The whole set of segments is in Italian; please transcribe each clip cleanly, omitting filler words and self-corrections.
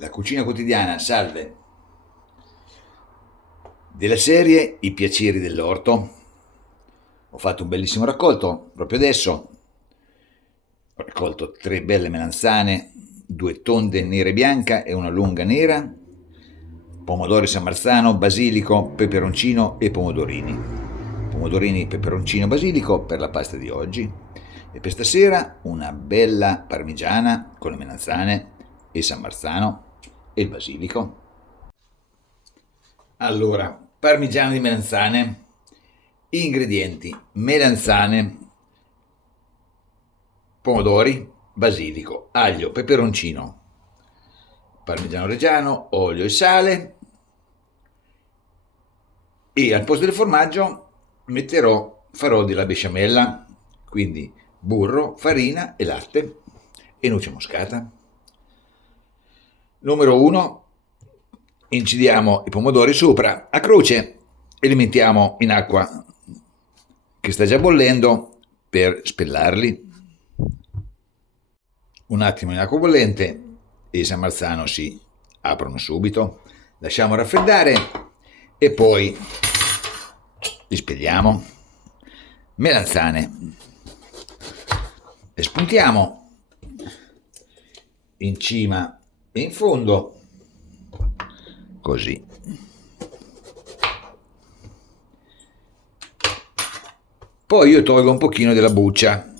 La cucina quotidiana, salve. Della serie I piaceri dell'orto. Ho fatto un bellissimo raccolto proprio adesso. Ho raccolto 3 belle melanzane, 2 tonde nera e bianca e una lunga nera, pomodori San Marzano, basilico, peperoncino e pomodorini. Pomodorini, peperoncino e basilico per la pasta di oggi. E per stasera una bella parmigiana con le melanzane e San Marzano e il basilico. Allora, parmigiano di melanzane. Ingredienti: melanzane, pomodori, basilico, aglio, peperoncino, parmigiano reggiano, olio e sale. E al posto del formaggio farò della besciamella, quindi burro, farina e latte e noce moscata. Numero 1: incidiamo i pomodori sopra a croce e li mettiamo in acqua che sta già bollendo per spellarli. Un attimo in acqua bollente e i San Marzano si aprono subito. Lasciamo raffreddare e poi li spelliamo. Melanzane le spuntiamo in cima e in fondo, così. Poi io tolgo un pochino della buccia,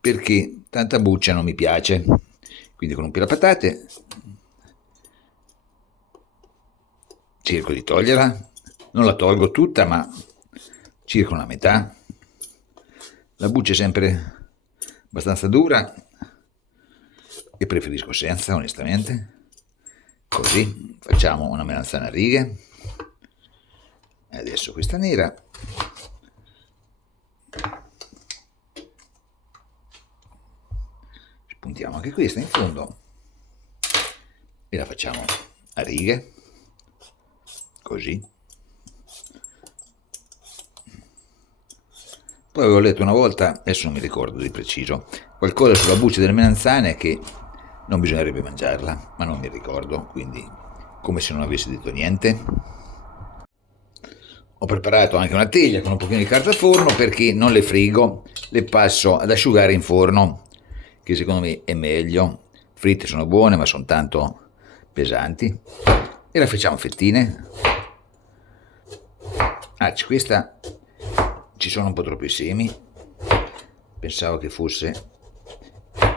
perché tanta buccia non mi piace. Quindi con un pelapatate cerco di toglierla. Non la tolgo tutta, ma circa una metà. La buccia è sempre abbastanza dura e preferisco senza, onestamente. Così facciamo una melanzana a righe. E adesso questa nera. Spuntiamo anche questa in fondo e la facciamo a righe, così. Poi avevo letto una volta, adesso non mi ricordo di preciso, qualcosa sulla buccia delle melanzane che non bisognerebbe mangiarla, ma non mi ricordo, quindi come se non avessi detto niente. Ho preparato anche una teglia con un pochino di carta forno, perché non le frigo, le passo ad asciugare in forno, che secondo me è meglio. Fritte sono buone, ma sono tanto pesanti. E la facciamo a fettine. Questa ci sono un po' troppi semi. Pensavo che fosse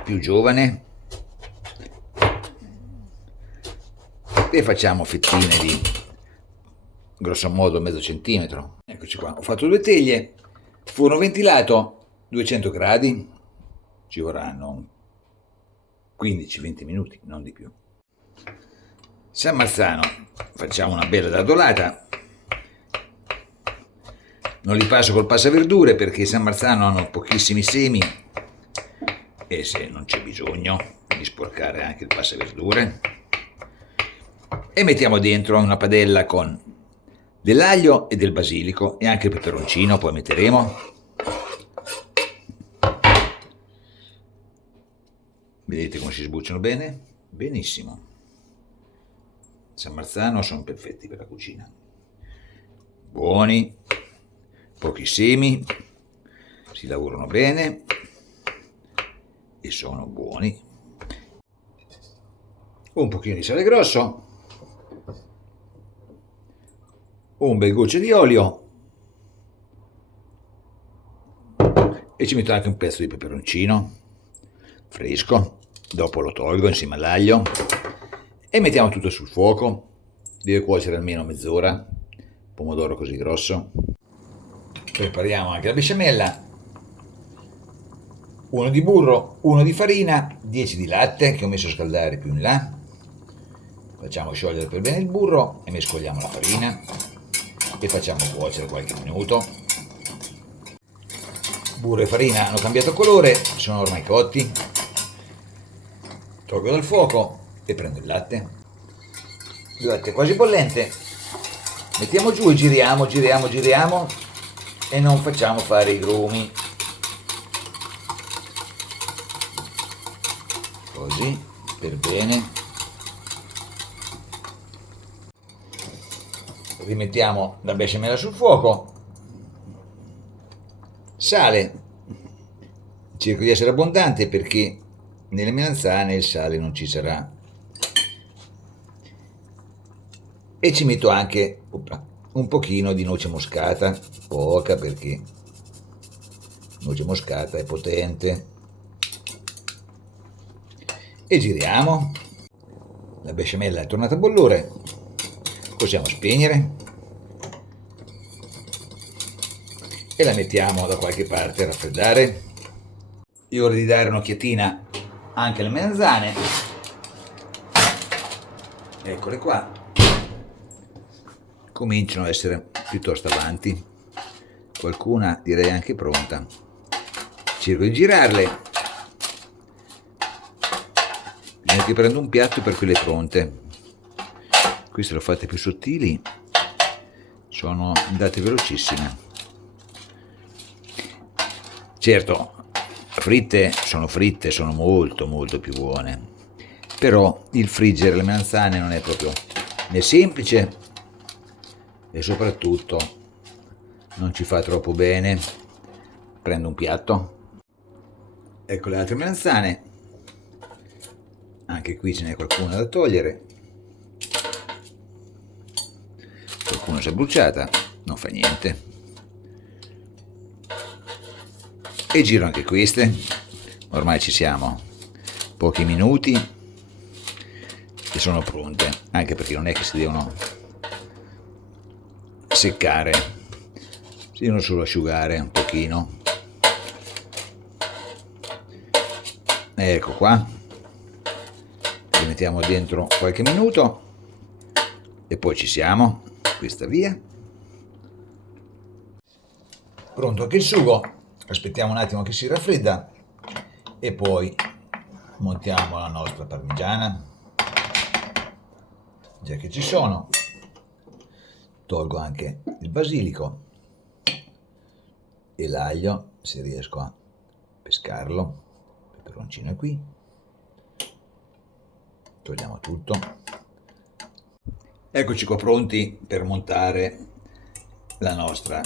più giovane. E facciamo fettine di grosso modo mezzo centimetro. Eccoci qua, ho fatto 2 teglie, forno ventilato 200 gradi, ci vorranno 15-20 minuti, non di più. San Marzano, facciamo una bella dadolata. Non li passo col passaverdure perché i San Marzano hanno pochissimi semi e se non c'è bisogno di sporcare anche il passaverdure. E mettiamo dentro una padella con dell'aglio e del basilico e anche il peperoncino, poi metteremo. Vedete come si sbucciano bene? Benissimo. San Marzano sono perfetti per la cucina. Buoni, pochi semi, si lavorano bene e sono buoni. Un pochino di sale grosso, un bel goccio di olio e ci metto anche un pezzo di peperoncino fresco, dopo lo tolgo insieme all'aglio e mettiamo tutto sul fuoco. Deve cuocere almeno mezz'ora, pomodoro così grosso. Prepariamo anche la besciamella: 1 di burro, 1 di farina, 10 di latte che ho messo a scaldare più in là. Facciamo sciogliere per bene il burro e mescoliamo la farina e facciamo cuocere qualche minuto. Burro e farina hanno cambiato colore, sono ormai cotti. Tolgo dal fuoco e prendo il latte. Il latte è quasi bollente. Mettiamo giù e giriamo e non facciamo fare i grumi. Così, per bene. rimettiamo la besciamella sul fuoco, sale, cerco di essere abbondante perché nelle melanzane il sale non ci sarà, e ci metto anche un pochino di noce moscata, poca perché noce moscata è potente, e giriamo. La besciamella è tornata a bollore, possiamo spegnere e la mettiamo da qualche parte a raffreddare. È ora di dare un'occhiatina anche alle melanzane, eccole qua, cominciano a essere piuttosto avanti, qualcuna direi anche pronta. Cerco di girarle, bisogna che prendo un piatto per quelle pronte. Queste le ho fatte più sottili, sono andate velocissime. Certo, fritte, sono molto molto più buone, però il friggere le melanzane non è proprio né semplice e soprattutto non ci fa troppo bene. Prendo un piatto, ecco le altre melanzane, anche qui ce n'è qualcuna da togliere, qualcuna si è bruciata, non fa niente, e giro anche queste. Ormai ci siamo, pochi minuti e sono pronte, anche perché non è che si devono seccare, si devono solo asciugare un pochino. Ecco qua, li mettiamo dentro qualche minuto e poi ci siamo. Questa via, pronto anche il sugo, aspettiamo un attimo che si raffredda e poi montiamo la nostra parmigiana. Già che ci sono, tolgo anche il basilico e l'aglio, se riesco a pescarlo. Il peperoncino è qui, togliamo tutto. Eccoci qua pronti per montare la nostra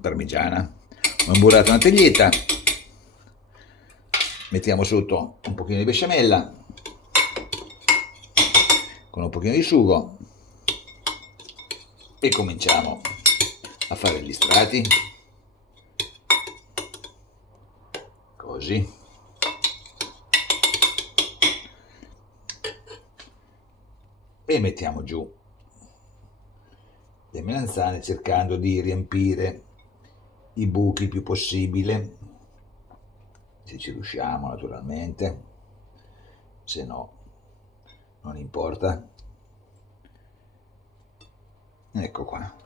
parmigiana. Ho imburato una teglietta, mettiamo sotto un pochino di besciamella con un pochino di sugo e cominciamo a fare gli strati, così. E mettiamo giù le melanzane cercando di riempire i buchi il più possibile, se ci riusciamo naturalmente, se no non importa. Ecco qua.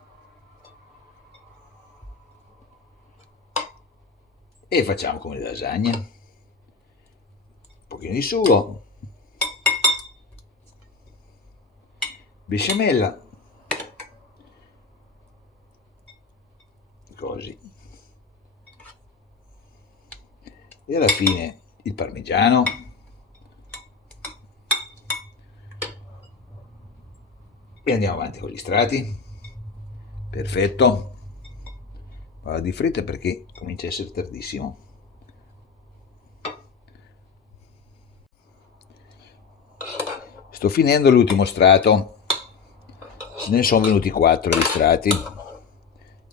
E facciamo come le lasagne, un pochino di sugo, besciamella, così, e alla fine il parmigiano, e andiamo avanti con gli strati. Perfetto, vado di fretta perché comincia a essere tardissimo. Sto finendo l'ultimo strato, ne sono venuti 4 di strati.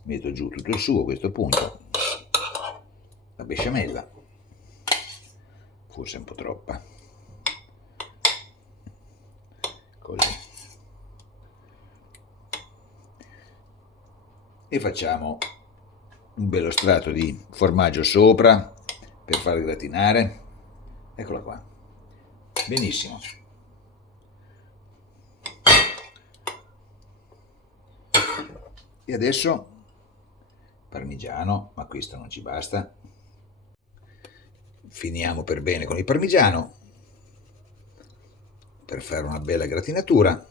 Metto giù tutto il sugo a questo punto, la besciamella, forse un po' troppa, così, e facciamo un bello strato di formaggio sopra per far gratinare. Eccola qua, benissimo. E adesso parmigiano, ma questo non ci basta. Finiamo per bene con il parmigiano per fare una bella gratinatura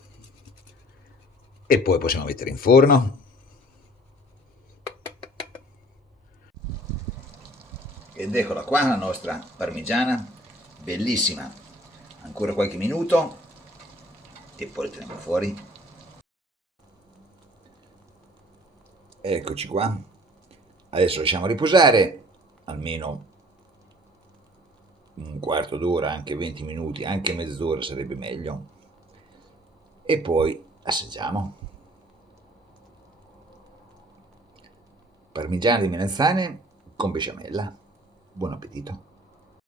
e poi possiamo mettere in forno. Ed eccola qua la nostra parmigiana, bellissima. Ancora qualche minuto e poi la teniamo fuori. Eccoci qua. Adesso lasciamo riposare almeno un quarto d'ora, anche 20 minuti, anche mezz'ora sarebbe meglio. E poi assaggiamo. Parmigiano di melanzane con besciamella. Buon appetito.